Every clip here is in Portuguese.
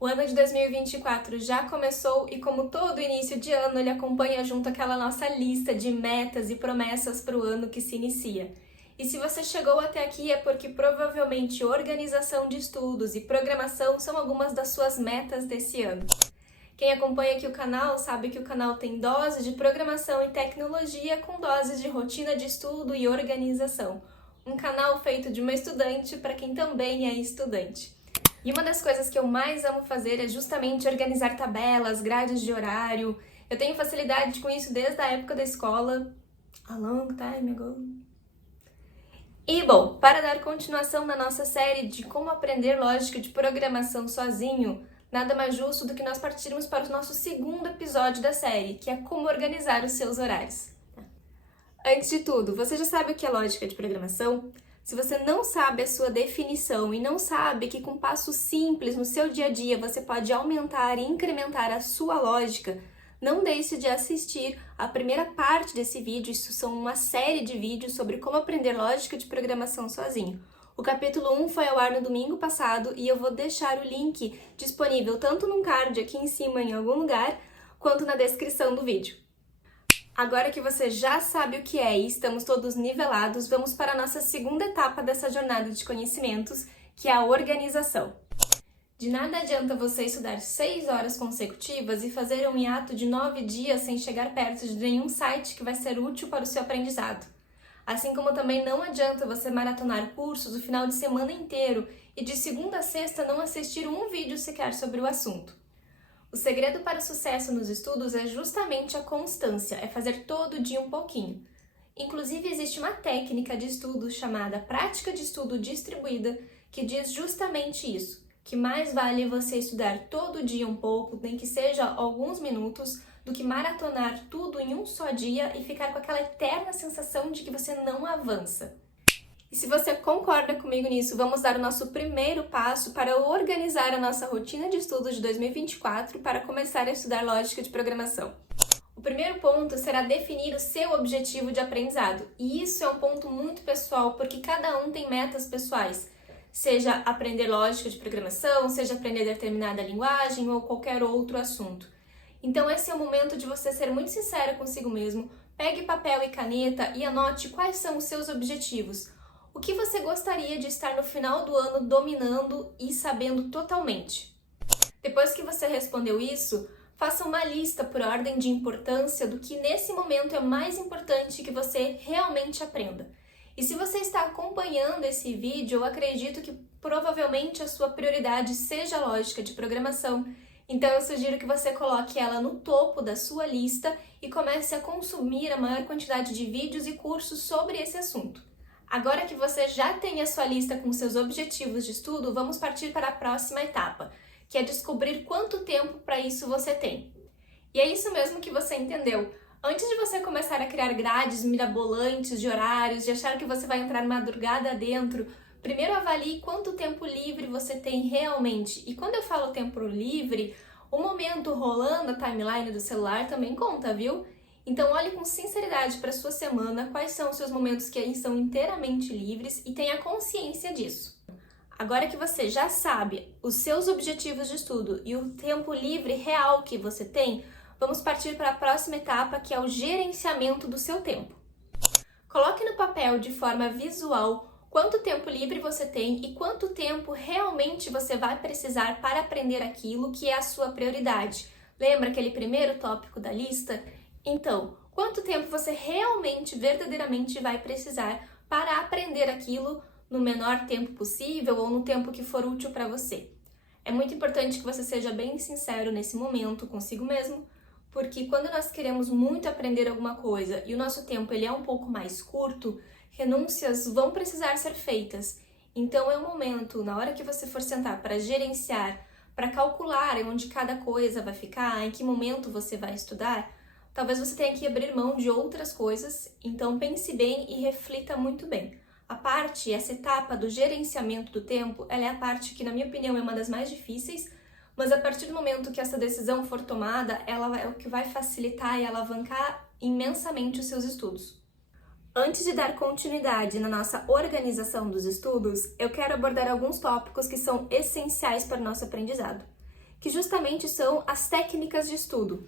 O ano de 2024 já começou e, como todo início de ano, ele acompanha junto aquela nossa lista de metas e promessas para o ano que se inicia. E se você chegou até aqui é porque provavelmente organização de estudos e programação são algumas das suas metas desse ano. Quem acompanha aqui o canal sabe que o canal tem doses de programação e tecnologia com doses de rotina de estudo e organização. Um canal feito de uma estudante para quem também é estudante. E uma das coisas que eu mais amo fazer é justamente organizar tabelas, grades de horário. Eu tenho facilidade com isso desde a época da escola. A long time ago. E bom, para dar continuação na nossa série de como aprender lógica de programação sozinho, nada mais justo do que nós partirmos para o nosso segundo episódio da série, que é como organizar os seus horários. Antes de tudo, você já sabe o que é lógica de programação? Se você não sabe a sua definição e não sabe que com passos simples no seu dia a dia você pode aumentar e incrementar a sua lógica, não deixe de assistir a primeira parte desse vídeo. Isso são uma série de vídeos sobre como aprender lógica de programação sozinho. O capítulo 1 foi ao ar no domingo passado e eu vou deixar o link disponível tanto num card aqui em cima em algum lugar, quanto na descrição do vídeo. Agora que você já sabe o que é e estamos todos nivelados, vamos para a nossa segunda etapa dessa jornada de conhecimentos, que é a organização. De nada adianta você estudar 6 horas consecutivas e fazer um hiato de 9 dias sem chegar perto de nenhum site que vai ser útil para o seu aprendizado. Assim como também não adianta você maratonar cursos o final de semana inteiro e de segunda a sexta não assistir um vídeo sequer sobre o assunto. O segredo para o sucesso nos estudos é justamente a constância, é fazer todo dia um pouquinho. Inclusive, existe uma técnica de estudo chamada prática de estudo distribuída que diz justamente isso, que mais vale você estudar todo dia um pouco, nem que seja alguns minutos, do que maratonar tudo em um só dia e ficar com aquela eterna sensação de que você não avança. E se você concorda comigo nisso, vamos dar o nosso primeiro passo para organizar a nossa rotina de estudos de 2024 para começar a estudar lógica de programação. O primeiro ponto será definir o seu objetivo de aprendizado. E isso é um ponto muito pessoal, porque cada um tem metas pessoais. Seja aprender lógica de programação, seja aprender determinada linguagem ou qualquer outro assunto. Então esse é o momento de você ser muito sincero consigo mesmo. Pegue papel e caneta e anote quais são os seus objetivos. O que você gostaria de estar no final do ano dominando e sabendo totalmente? Depois que você respondeu isso, faça uma lista por ordem de importância do que nesse momento é mais importante que você realmente aprenda. E se você está acompanhando esse vídeo, eu acredito que provavelmente a sua prioridade seja a lógica de programação. Então eu sugiro que você coloque ela no topo da sua lista e comece a consumir a maior quantidade de vídeos e cursos sobre esse assunto. Agora que você já tem a sua lista com seus objetivos de estudo, vamos partir para a próxima etapa, que é descobrir quanto tempo para isso você tem. E é isso mesmo que você entendeu. Antes de você começar a criar grades mirabolantes de horários, de achar que você vai entrar madrugada dentro, primeiro avalie quanto tempo livre você tem realmente. E quando eu falo tempo livre, o momento rolando a timeline do celular também conta, viu? Então olhe com sinceridade para a sua semana quais são os seus momentos que estão inteiramente livres e tenha consciência disso. Agora que você já sabe os seus objetivos de estudo e o tempo livre real que você tem, vamos partir para a próxima etapa, que é o gerenciamento do seu tempo. Coloque no papel de forma visual quanto tempo livre você tem e quanto tempo realmente você vai precisar para aprender aquilo que é a sua prioridade. Lembra aquele primeiro tópico da lista? Então, quanto tempo você realmente, verdadeiramente vai precisar para aprender aquilo no menor tempo possível ou no tempo que for útil para você? É muito importante que você seja bem sincero nesse momento consigo mesmo, porque quando nós queremos muito aprender alguma coisa e o nosso tempo ele é um pouco mais curto, renúncias vão precisar ser feitas. Então é o momento, na hora que você for sentar para gerenciar, para calcular onde cada coisa vai ficar, em que momento você vai estudar, talvez você tenha que abrir mão de outras coisas, então pense bem e reflita muito bem. Essa etapa do gerenciamento do tempo, ela é a parte que, na minha opinião, é uma das mais difíceis, mas a partir do momento que essa decisão for tomada, ela é o que vai facilitar e alavancar imensamente os seus estudos. Antes de dar continuidade na nossa organização dos estudos, eu quero abordar alguns tópicos que são essenciais para o nosso aprendizado. que justamente são as técnicas de estudo.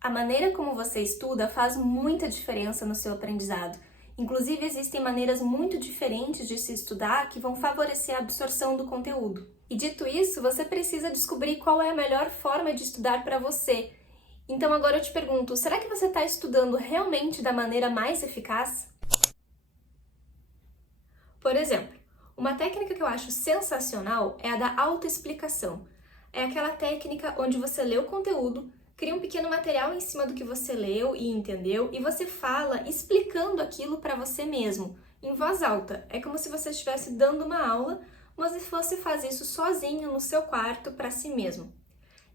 A maneira como você estuda faz muita diferença no seu aprendizado. Inclusive, existem maneiras muito diferentes de se estudar que vão favorecer a absorção do conteúdo. E dito isso, você precisa descobrir qual é a melhor forma de estudar para você. Então agora eu te pergunto, será que você está estudando realmente da maneira mais eficaz? Por exemplo, uma técnica que eu acho sensacional é a da autoexplicação. É aquela técnica onde você lê o conteúdo, cria um pequeno material em cima do que você leu e entendeu e você fala explicando aquilo para você mesmo, em voz alta. É como se você estivesse dando uma aula, mas você faz isso sozinho no seu quarto para si mesmo.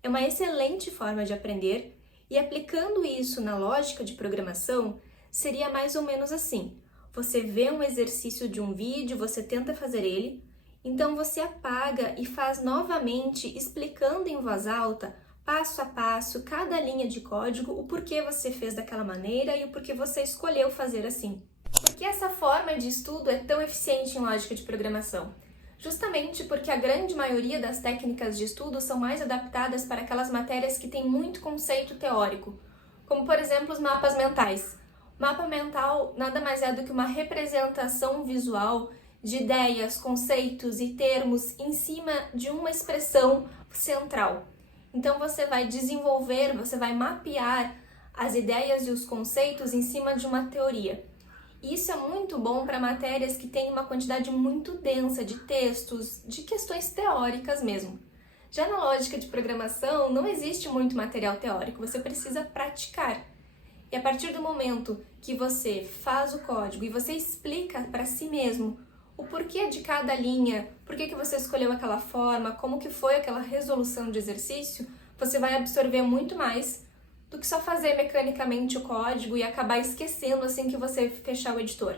É uma excelente forma de aprender e aplicando isso na lógica de programação, seria mais ou menos assim. Você vê um exercício de um vídeo, você tenta fazer ele, então você apaga e faz novamente explicando em voz alta, passo a passo, cada linha de código, o porquê você fez daquela maneira e o porquê você escolheu fazer assim. Por que essa forma de estudo é tão eficiente em lógica de programação? Justamente porque a grande maioria das técnicas de estudo são mais adaptadas para aquelas matérias que têm muito conceito teórico, como por exemplo os mapas mentais. Mapa mental nada mais é do que uma representação visual de ideias, conceitos e termos em cima de uma expressão central. Então você vai desenvolver, você vai mapear as ideias e os conceitos em cima de uma teoria. Isso é muito bom para matérias que têm uma quantidade muito densa de textos, de questões teóricas mesmo. Já na lógica de programação, não existe muito material teórico, você precisa praticar. E a partir do momento que você faz o código e você explica para si mesmo o porquê de cada linha, por que você escolheu aquela forma, como que foi aquela resolução de exercício, você vai absorver muito mais do que só fazer mecanicamente o código e acabar esquecendo assim que você fechar o editor.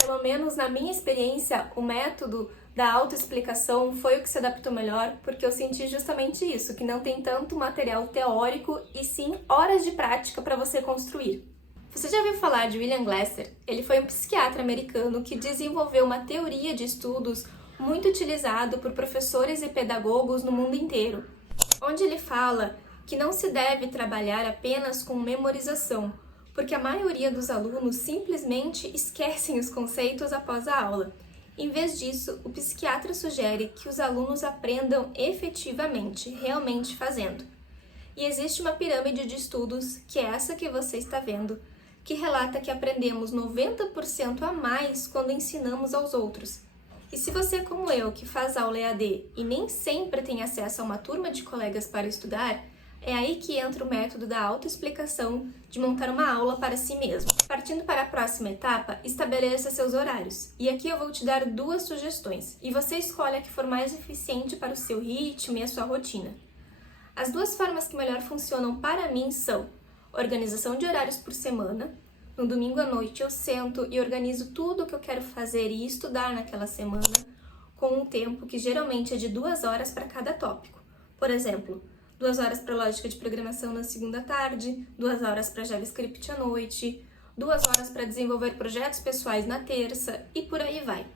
Pelo menos na minha experiência, o método da autoexplicação foi o que se adaptou melhor, porque eu senti justamente isso, que não tem tanto material teórico e sim horas de prática para você construir. Você já ouviu falar de William Glasser? Ele foi um psiquiatra americano que desenvolveu uma teoria de estudos muito utilizado por professores e pedagogos no mundo inteiro, onde ele fala que não se deve trabalhar apenas com memorização, porque a maioria dos alunos simplesmente esquecem os conceitos após a aula. Em vez disso, o psiquiatra sugere que os alunos aprendam efetivamente, realmente fazendo. E existe uma pirâmide de estudos, que é essa que você está vendo, que relata que aprendemos 90% a mais quando ensinamos aos outros. E se você, como eu, que faz aula EAD e nem sempre tem acesso a uma turma de colegas para estudar, é aí que entra o método da autoexplicação, de montar uma aula para si mesmo. Partindo para a próxima etapa, estabeleça seus horários. E aqui eu vou te dar 2 sugestões, e você escolhe a que for mais eficiente para o seu ritmo e a sua rotina. As 2 formas que melhor funcionam para mim são organização de horários por semana. No domingo à noite eu sento e organizo tudo o que eu quero fazer e estudar naquela semana, com um tempo que geralmente é de 2 horas para cada tópico. Por exemplo, 2 horas para lógica de programação na segunda tarde, 2 horas para JavaScript à noite, 2 horas para desenvolver projetos pessoais na terça e por aí vai.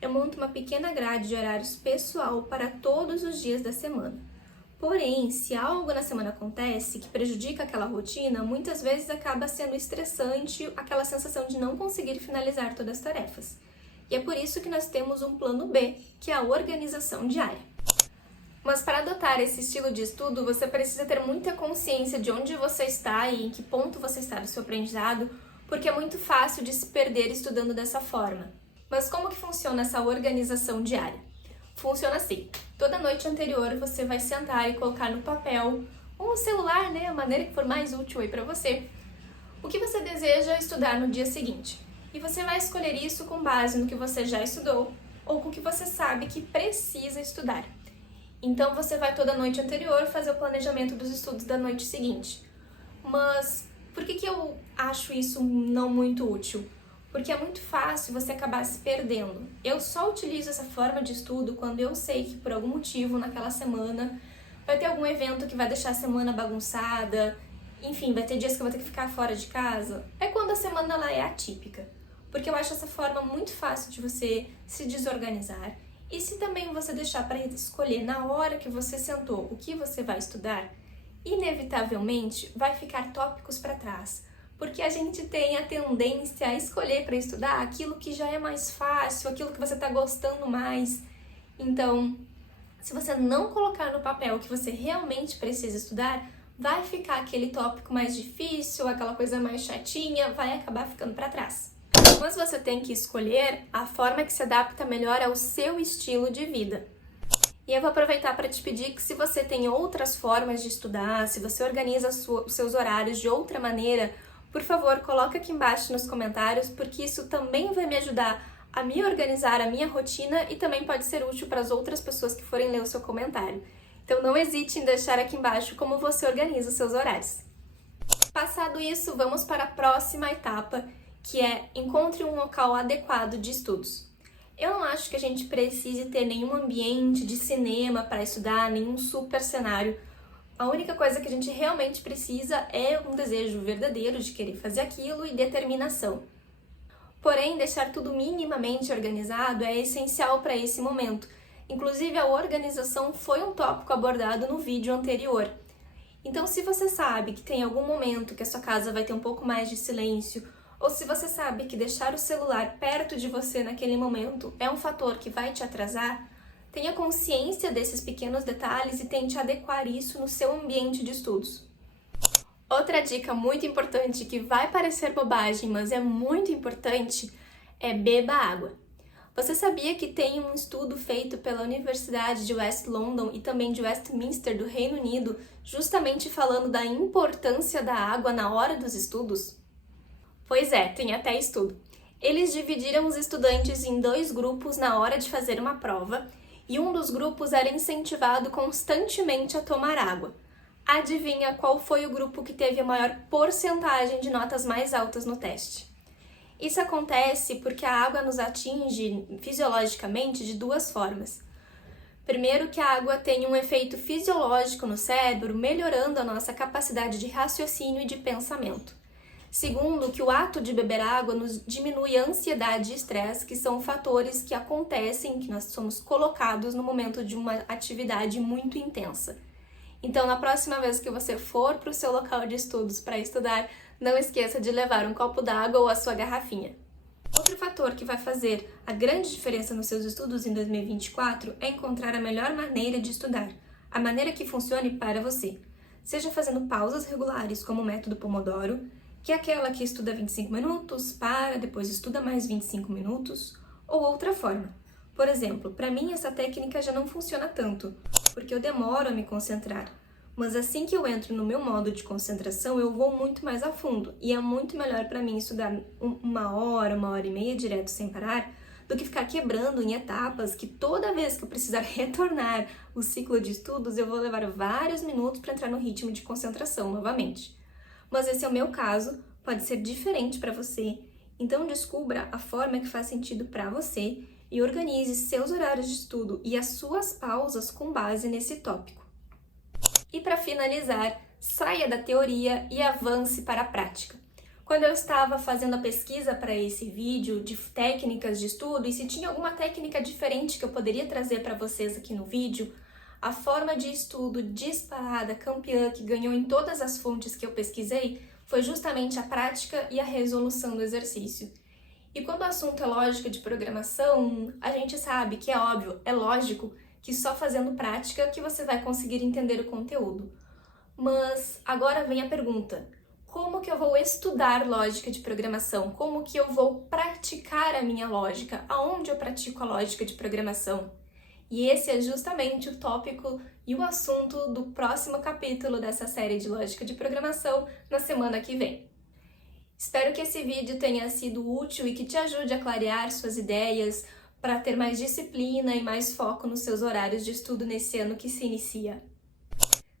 Eu monto uma pequena grade de horários pessoal para todos os dias da semana. Porém, se algo na semana acontece que prejudica aquela rotina, muitas vezes acaba sendo estressante aquela sensação de não conseguir finalizar todas as tarefas. E é por isso que nós temos um plano B, que é a organização diária. Mas para adotar esse estilo de estudo, você precisa ter muita consciência de onde você está e em que ponto você está do seu aprendizado, porque é muito fácil de se perder estudando dessa forma. Mas como que funciona essa organização diária? Funciona assim. Toda noite anterior você vai sentar e colocar no papel ou no celular, a maneira que for mais útil aí para você, o que você deseja estudar no dia seguinte. E você vai escolher isso com base no que você já estudou ou com o que você sabe que precisa estudar. Então você vai toda noite anterior fazer o planejamento dos estudos da noite seguinte. Mas por que eu acho isso não muito útil? Porque é muito fácil você acabar se perdendo. Eu só utilizo essa forma de estudo quando eu sei que por algum motivo naquela semana vai ter algum evento que vai deixar a semana bagunçada, enfim, vai ter dias que eu vou ter que ficar fora de casa. É quando a semana ela é atípica. Porque eu acho essa forma muito fácil de você se desorganizar E se também você deixar para escolher na hora que você sentou o que você vai estudar, inevitavelmente vai ficar tópicos para trás, porque a gente tem a tendência a escolher para estudar aquilo que já é mais fácil, aquilo que você está gostando mais. Então, se você não colocar no papel o que você realmente precisa estudar, vai ficar aquele tópico mais difícil, aquela coisa mais chatinha, vai acabar ficando para trás. Mas você tem que escolher a forma que se adapta melhor ao seu estilo de vida. E eu vou aproveitar para te pedir que, se você tem outras formas de estudar, se você organiza os seus horários de outra maneira, por favor, coloca aqui embaixo nos comentários, porque isso também vai me ajudar a me organizar a minha rotina e também pode ser útil para as outras pessoas que forem ler o seu comentário. Então não hesite em deixar aqui embaixo como você organiza os seus horários. Passado isso, vamos para a próxima etapa, que é encontre um local adequado de estudos. Eu não acho que a gente precise ter nenhum ambiente de cinema para estudar, nenhum super cenário. A única coisa que a gente realmente precisa é um desejo verdadeiro de querer fazer aquilo e determinação. Porém, deixar tudo minimamente organizado é essencial para esse momento. Inclusive, a organização foi um tópico abordado no vídeo anterior. Então, se você sabe que tem algum momento que a sua casa vai ter um pouco mais de silêncio, ou se você sabe que deixar o celular perto de você naquele momento é um fator que vai te atrasar, tenha consciência desses pequenos detalhes e tente adequar isso no seu ambiente de estudos. Outra dica muito importante, que vai parecer bobagem, mas é muito importante, é beba água. Você sabia que tem um estudo feito pela Universidade de West London e também de Westminster, do Reino Unido, justamente falando da importância da água na hora dos estudos? Pois é, tem até estudo. Eles dividiram os estudantes em 2 grupos na hora de fazer uma prova, e um dos grupos era incentivado constantemente a tomar água. Adivinha qual foi o grupo que teve a maior porcentagem de notas mais altas no teste? Isso acontece porque a água nos atinge fisiologicamente de 2 formas. Primeiro, que a água tem um efeito fisiológico no cérebro, melhorando a nossa capacidade de raciocínio e de pensamento. Segundo, que o ato de beber água nos diminui a ansiedade e estresse, que são fatores que acontecem, que nós somos colocados no momento de uma atividade muito intensa. Então, na próxima vez que você for para o seu local de estudos para estudar, não esqueça de levar um copo d'água ou a sua garrafinha. Outro fator que vai fazer a grande diferença nos seus estudos em 2024 é encontrar a melhor maneira de estudar, a maneira que funcione para você. Seja fazendo pausas regulares, como o método Pomodoro, que é aquela que estuda 25 minutos, para, depois estuda mais 25 minutos, ou outra forma. Por exemplo, para mim essa técnica já não funciona tanto, porque eu demoro a me concentrar. Mas assim que eu entro no meu modo de concentração, eu vou muito mais a fundo, e é muito melhor para mim estudar 1 hora e meia direto sem parar, do que ficar quebrando em etapas que toda vez que eu precisar retornar o ciclo de estudos, eu vou levar vários minutos para entrar no ritmo de concentração novamente. Mas esse é o meu caso, pode ser diferente para você, então descubra a forma que faz sentido para você e organize seus horários de estudo e as suas pausas com base nesse tópico. E para finalizar, saia da teoria e avance para a prática. Quando eu estava fazendo a pesquisa para esse vídeo de técnicas de estudo, e se tinha alguma técnica diferente que eu poderia trazer para vocês aqui no vídeo, a forma de estudo disparada, campeã, que ganhou em todas as fontes que eu pesquisei, foi justamente a prática e a resolução do exercício. E quando o assunto é lógica de programação, a gente sabe que é óbvio, é lógico, que só fazendo prática que você vai conseguir entender o conteúdo. Mas agora vem a pergunta: como que eu vou estudar lógica de programação? Como que eu vou praticar a minha lógica? Aonde eu pratico a lógica de programação? E esse é justamente o tópico e o assunto do próximo capítulo dessa série de lógica de programação na semana que vem. Espero que esse vídeo tenha sido útil e que te ajude a clarear suas ideias para ter mais disciplina e mais foco nos seus horários de estudo nesse ano que se inicia.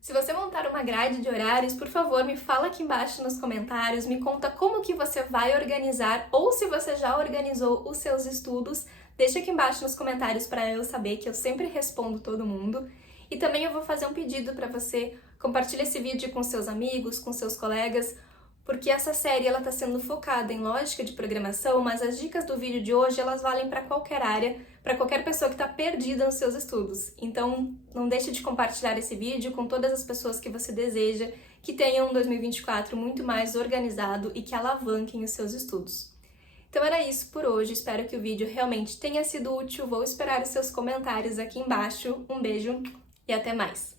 Se você montar uma grade de horários, por favor, me fala aqui embaixo nos comentários, me conta como que você vai organizar, ou se você já organizou os seus estudos, deixa aqui embaixo nos comentários para eu saber, que eu sempre respondo todo mundo. E também eu vou fazer um pedido para você: compartilhe esse vídeo com seus amigos, com seus colegas, porque essa série ela está sendo focada em lógica de programação, mas as dicas do vídeo de hoje elas valem para qualquer área, para qualquer pessoa que está perdida nos seus estudos. Então não deixe de compartilhar esse vídeo com todas as pessoas que você deseja que tenham um 2024 muito mais organizado e que alavanquem os seus estudos. Então era isso por hoje, espero que o vídeo realmente tenha sido útil, vou esperar os seus comentários aqui embaixo, um beijo e até mais!